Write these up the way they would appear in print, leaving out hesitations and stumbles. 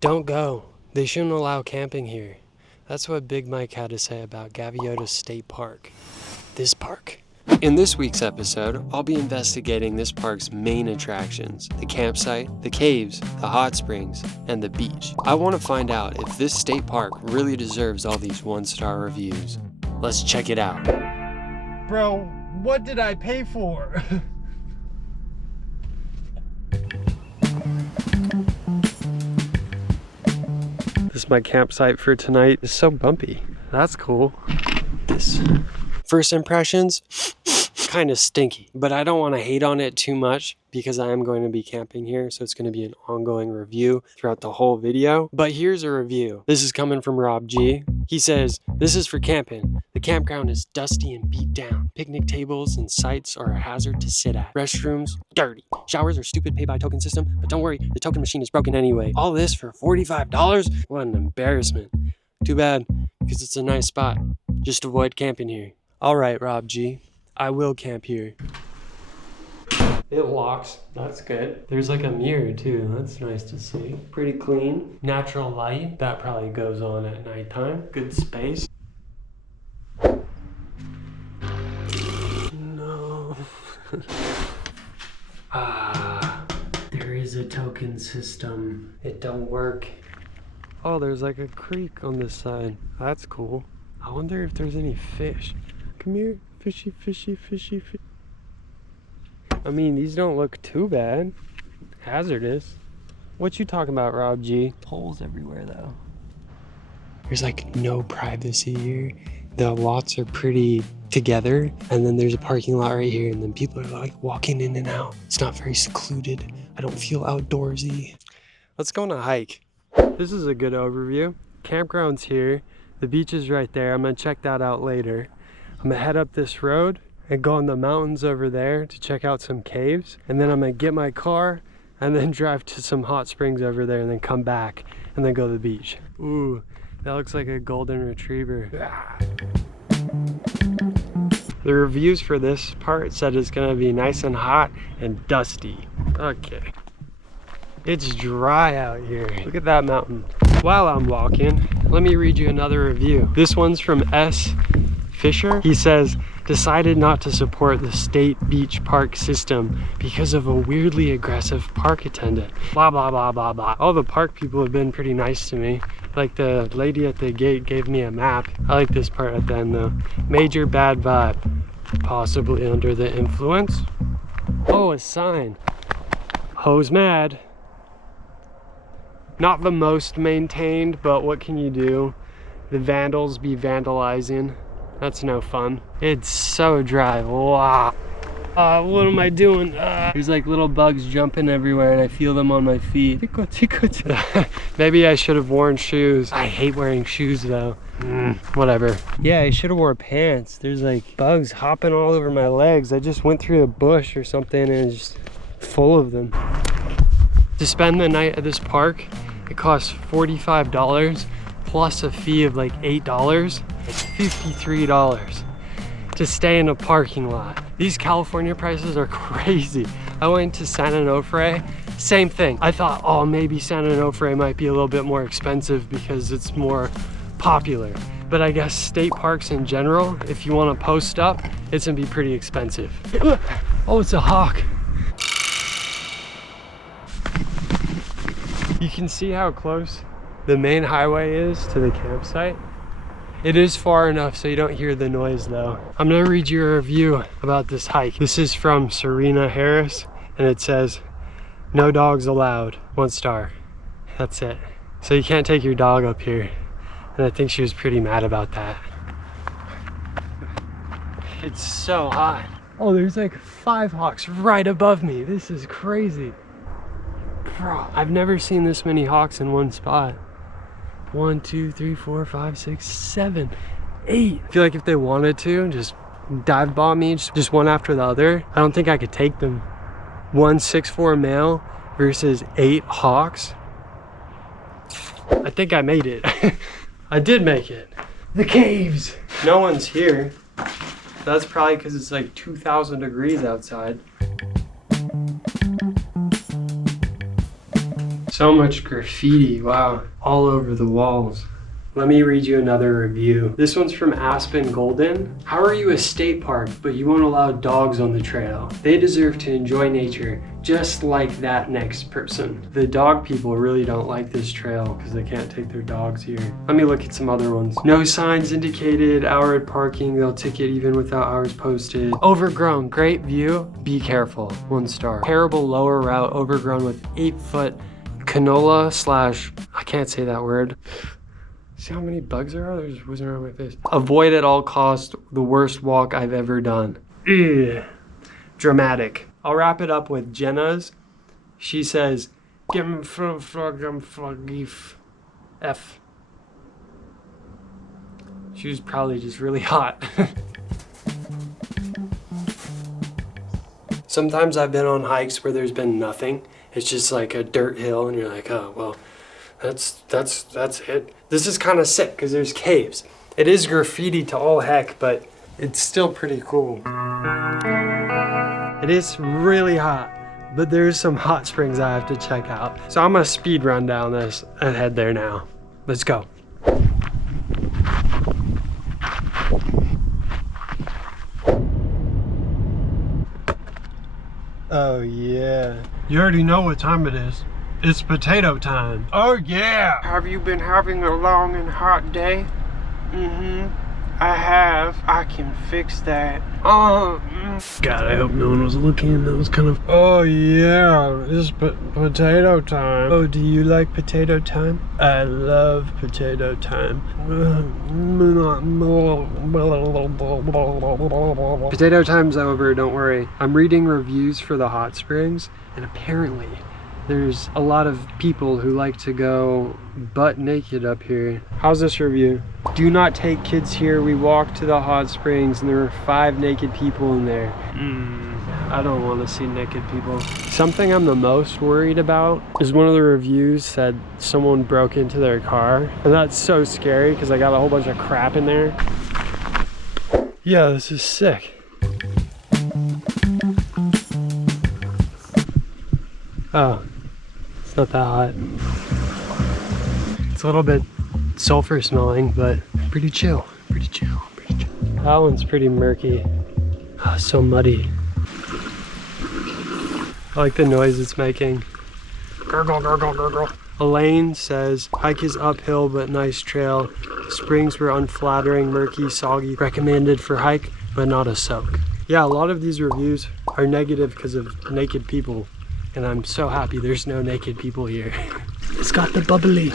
Don't go. They shouldn't allow camping here. That's what Big Mike had to say about Gaviota State Park. This park. In this week's episode, I'll be investigating this park's main attractions: the campsite, the caves, the hot springs, and the beach. I want to find out if this state park really deserves all these 1-star reviews. Let's check it out. Bro, what did I pay for? This is my campsite for tonight. It's so bumpy. That's cool. This. First impressions, kind of stinky, but I don't want to hate on it too much because I am going to be camping here, so it's going to be an ongoing review throughout the whole video. But here's a review. This is coming from Rob G. He says, "This is for camping. The campground is dusty and beat down. Picnic tables and sites are a hazard to sit at. Restrooms, dirty. Showers are stupid pay-by-token system, but don't worry, the token machine is broken anyway. All this for $45? What an embarrassment. Too bad, because it's a nice spot. Just avoid camping here." All right, Rob G. I will camp here. It locks. That's good. There's like a mirror too. That's nice to see. Pretty clean. Natural light. That probably goes on at nighttime. Good space. No. There is a token system. It don't work. Oh, there's like a creek on this side. That's cool. I wonder if there's any fish. Come here. Fishy, fishy, fishy, fishy. I mean, these don't look too bad. Hazardous. What you talking about, Rob G? Holes everywhere, though. There's like no privacy here. The lots are pretty together, and then there's a parking lot right here, and then people are like walking in and out. It's not very secluded. I don't feel outdoorsy. Let's go on a hike. This is a good overview. Campground's here. The beach is right there. I'm gonna check that out later. I'm gonna head up this road and go in the mountains over there to check out some caves. And then I'm gonna get my car and then drive to some hot springs over there and then come back and then go to the beach. Ooh, that looks like a golden retriever. The reviews for this part said it's gonna be nice and hot and dusty. Okay. It's dry out here. Look at that mountain. While I'm walking, let me read you another review. This one's from S. Fisher. He says, "Decided not to support the state beach park system because of a weirdly aggressive park attendant. Blah, blah, blah, blah, blah." All the park people have been pretty nice to me. Like the lady at the gate gave me a map. I like this part at the end though. "Major bad vibe. Possibly under the influence." Oh, a sign. "Ho's mad." Not the most maintained, but what can you do? The vandals be vandalizing. That's no fun. It's so dry. Wow. What am I doing? There's like little bugs jumping everywhere and I feel them on my feet. Maybe I should have worn shoes. I hate wearing shoes though. Whatever. Yeah, I should have worn pants. There's like bugs hopping all over my legs. I just went through a bush or something and it's just full of them. To spend the night at this park, it costs $45 plus a fee of like $8. It's $53 to stay in a parking lot. These California prices are crazy. I went to San Onofre, same thing. I thought, oh, maybe San Onofre might be a little bit more expensive because it's more popular. But I guess state parks in general, if you want to post up, it's gonna be pretty expensive. Oh, it's a hawk. You can see how close the main highway is to the campsite. It is far enough so you don't hear the noise though. I'm gonna read you a review about this hike. This is from Serena Harris and it says, "No dogs allowed, 1 star." That's it. So you can't take your dog up here. And I think she was pretty mad about that. It's so hot. Oh, there's like 5 hawks right above me. This is crazy. Bro, I've never seen this many hawks in one spot. 1, 2, 3, 4, 5, 6, 7, 8. I feel like if they wanted to just dive bomb me just one after the other, I don't think I could take them. 1 6'4" male versus 8 hawks. I think I made it. I did make it. The caves. No one's here. That's probably because it's like 2,000 degrees outside. So much graffiti, wow, all over the walls. Let me read you another review. This one's from Aspen Golden. How are you a state park, but you won't allow dogs on the trail? They deserve to enjoy nature, just like that next person. The dog people really don't like this trail because they can't take their dogs here. Let me look at some other ones. No signs indicated, hour parking, they'll ticket even without hours posted. Overgrown, great view, be careful, 1 star. Terrible lower route, overgrown with 8-foot canola slash, I can't say that word. See how many bugs there are? They're just whizzing around my face. Avoid at all costs, the worst walk I've ever done. Ugh. Dramatic. I'll wrap it up with Jenna's. She says, F. She was probably just really hot. Sometimes I've been on hikes where there's been nothing. It's just like a dirt hill and you're like, oh, well, that's it. This is kind of sick because there's caves. It is graffiti to all heck, but it's still pretty cool. It is really hot, but there's some hot springs I have to check out. So I'm gonna speed run down this and head there now. Let's go. Oh yeah. You already know what time it is. It's potato time. Oh yeah! Have you been having a long and hot day? I have. I can fix that. God, I hope no one was looking. That was kind of... Oh yeah, it's potato time. Oh, do you like potato time? I love potato time. Potato time's over, don't worry. I'm reading reviews for the hot springs, and apparently there's a lot of people who like to go butt naked up here. How's this review? Do not take kids here. We walked to the hot springs and there were 5 naked people in there. I don't want to see naked people. Something I'm the most worried about is one of the reviews said someone broke into their car. And that's so scary because I got a whole bunch of crap in there. Yeah, this is sick. Oh, it's not that hot. It's a little bit sulfur smelling, but pretty chill, pretty chill, pretty chill. That one's pretty murky. Oh, so muddy. I like the noise it's making. Gurgle, gurgle, gurgle. Elaine says, hike is uphill, but nice trail. Springs were unflattering, murky, soggy. Recommended for hike, but not a soak. Yeah, a lot of these reviews are negative because of naked people. And I'm so happy there's no naked people here. It's got the bubbly.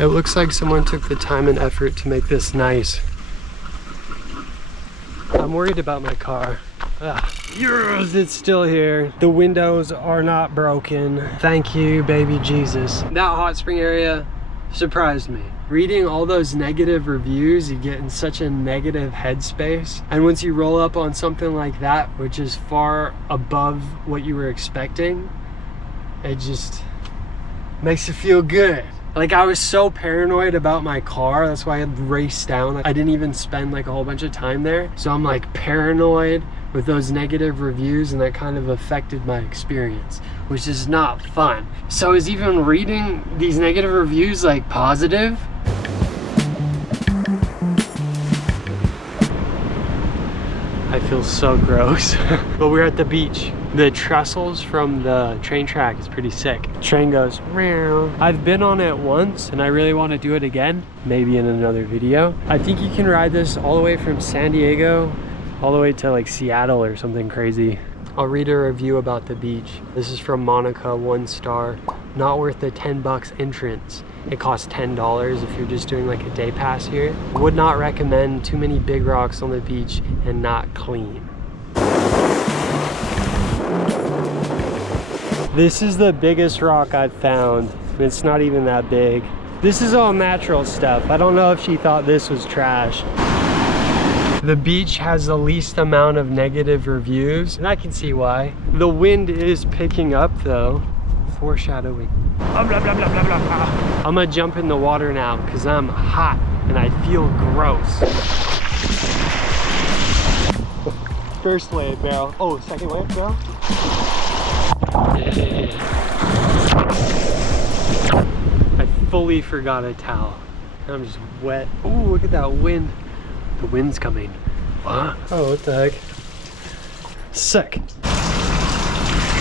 It looks like someone took the time and effort to make this nice. I'm worried about my car. Yes, it's still here. The windows are not broken. Thank you, baby Jesus. That hot spring area surprised me. Reading all those negative reviews, you get in such a negative headspace. And once you roll up on something like that, which is far above what you were expecting, it just makes you feel good. Like, I was so paranoid about my car. That's why I raced down. I didn't even spend like a whole bunch of time there. So I'm like paranoid with those negative reviews, and that kind of affected my experience, which is not fun. So is even reading these negative reviews like positive? I feel so gross. But we're at the beach. The trestles from the train track is pretty sick. Train goes meow. I've been on it once and I really want to do it again, maybe in another video. I think you can ride this all the way from San Diego all the way to like Seattle or something crazy. I'll read a review about the beach. This is from Monica, 1 star. Not worth the $10 entrance. It costs $10 if you're just doing like a day pass here. Would not recommend. Too many big rocks on the beach and not clean. This is the biggest rock I've found. It's not even that big. This is all natural stuff. I don't know if she thought this was trash. The beach has the least amount of negative reviews, and I can see why. The wind is picking up though. Foreshadowing. I'm gonna jump in the water now because I'm hot and I feel gross. First wave barrel. Oh, second wave barrel. Yeah. I fully forgot a towel. I'm just wet. Ooh, look at that wind. The wind's coming. What? Oh, what the heck? Sick.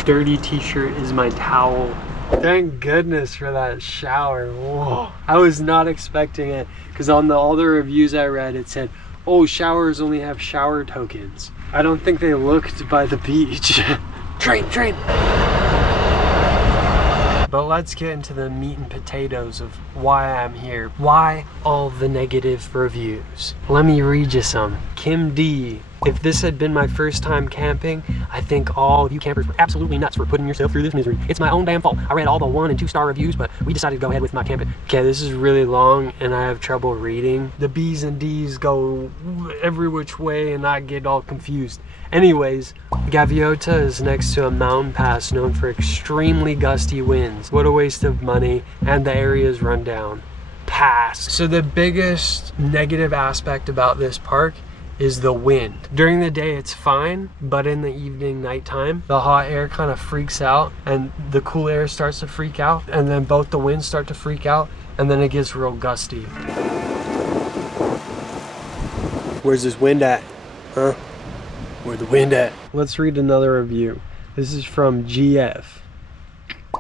Dirty t-shirt is my towel. Thank goodness for that shower. Whoa. I was not expecting it because on all the reviews I read, it said, oh, showers only have shower tokens. I don't think they looked by the beach. Train. But let's get into the meat and potatoes of why I'm here. Why all the negative reviews? Let me read you some. Kim D. If this had been my first time camping, I think all of you campers were absolutely nuts for putting yourself through this misery. It's my own damn fault. I read all the 1 and 2 star reviews, but we decided to go ahead with my camping. Okay, this is really long and I have trouble reading. The B's and D's go every which way and I get all confused. Anyways, Gaviota is next to a mountain pass known for extremely gusty winds. What a waste of money, and the area is run down. Pass. So the biggest negative aspect about this park is the wind. During the day it's fine, but in the evening, nighttime, the hot air kind of freaks out and the cool air starts to freak out, and then both the winds start to freak out, and then it gets real gusty. Where's this wind at? Huh? Where's the wind at? Let's read another review. This is from GF.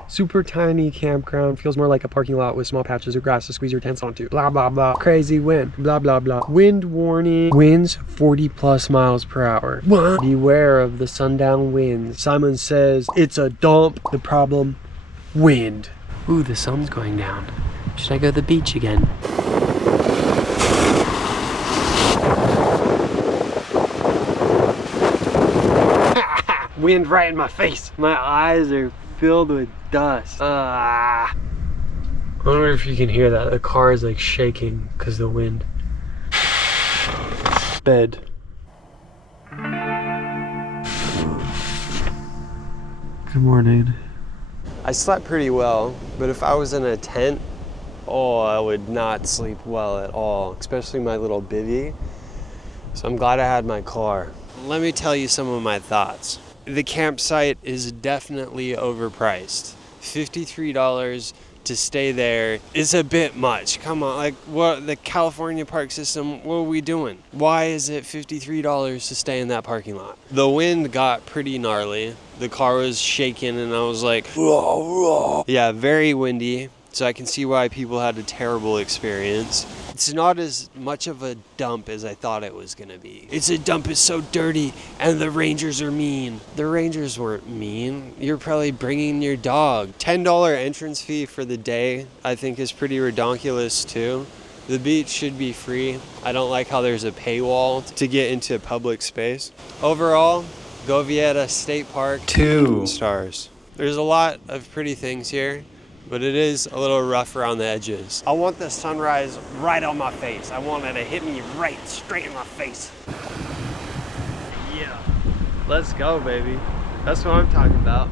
Super tiny campground, feels more like a parking lot with small patches of grass to squeeze your tents onto. Blah, blah, blah. Crazy wind. Blah, blah, blah. Wind warning. Winds 40+ miles per hour. What? Beware of the sundown winds. Simon says it's a dump. The problem, wind. Ooh, the sun's going down. Should I go to the beach again? Wind right in my face. My eyes are filled with dust. I wonder if you can hear that. The car is like shaking because of the wind. Bed. Good morning. I slept pretty well, but if I was in a tent, oh, I would not sleep well at all, especially my little bivvy. So I'm glad I had my car. Let me tell you some of my thoughts. The campsite is definitely overpriced. $53 to stay there is a bit much. Come on, like what the California park system, what are we doing? Why is it $53 to stay in that parking lot? The wind got pretty gnarly. The car was shaking and I was like, whoa. Yeah, very windy. So I can see why people had a terrible experience. It's not as much of a dump as I thought it was gonna be. It's a dump, it's so dirty, and the rangers are mean. The rangers weren't mean. You're probably bringing your dog. $10 entrance fee for the day, I think is pretty redonkulous too. The beach should be free. I don't like how there's a paywall to get into public space. Overall, Gaviota State Park, 2 stars. There's a lot of pretty things here, but it is a little rough around the edges. I want the sunrise right on my face. I want it to hit me right straight in my face. Yeah, let's go, baby. That's what I'm talking about.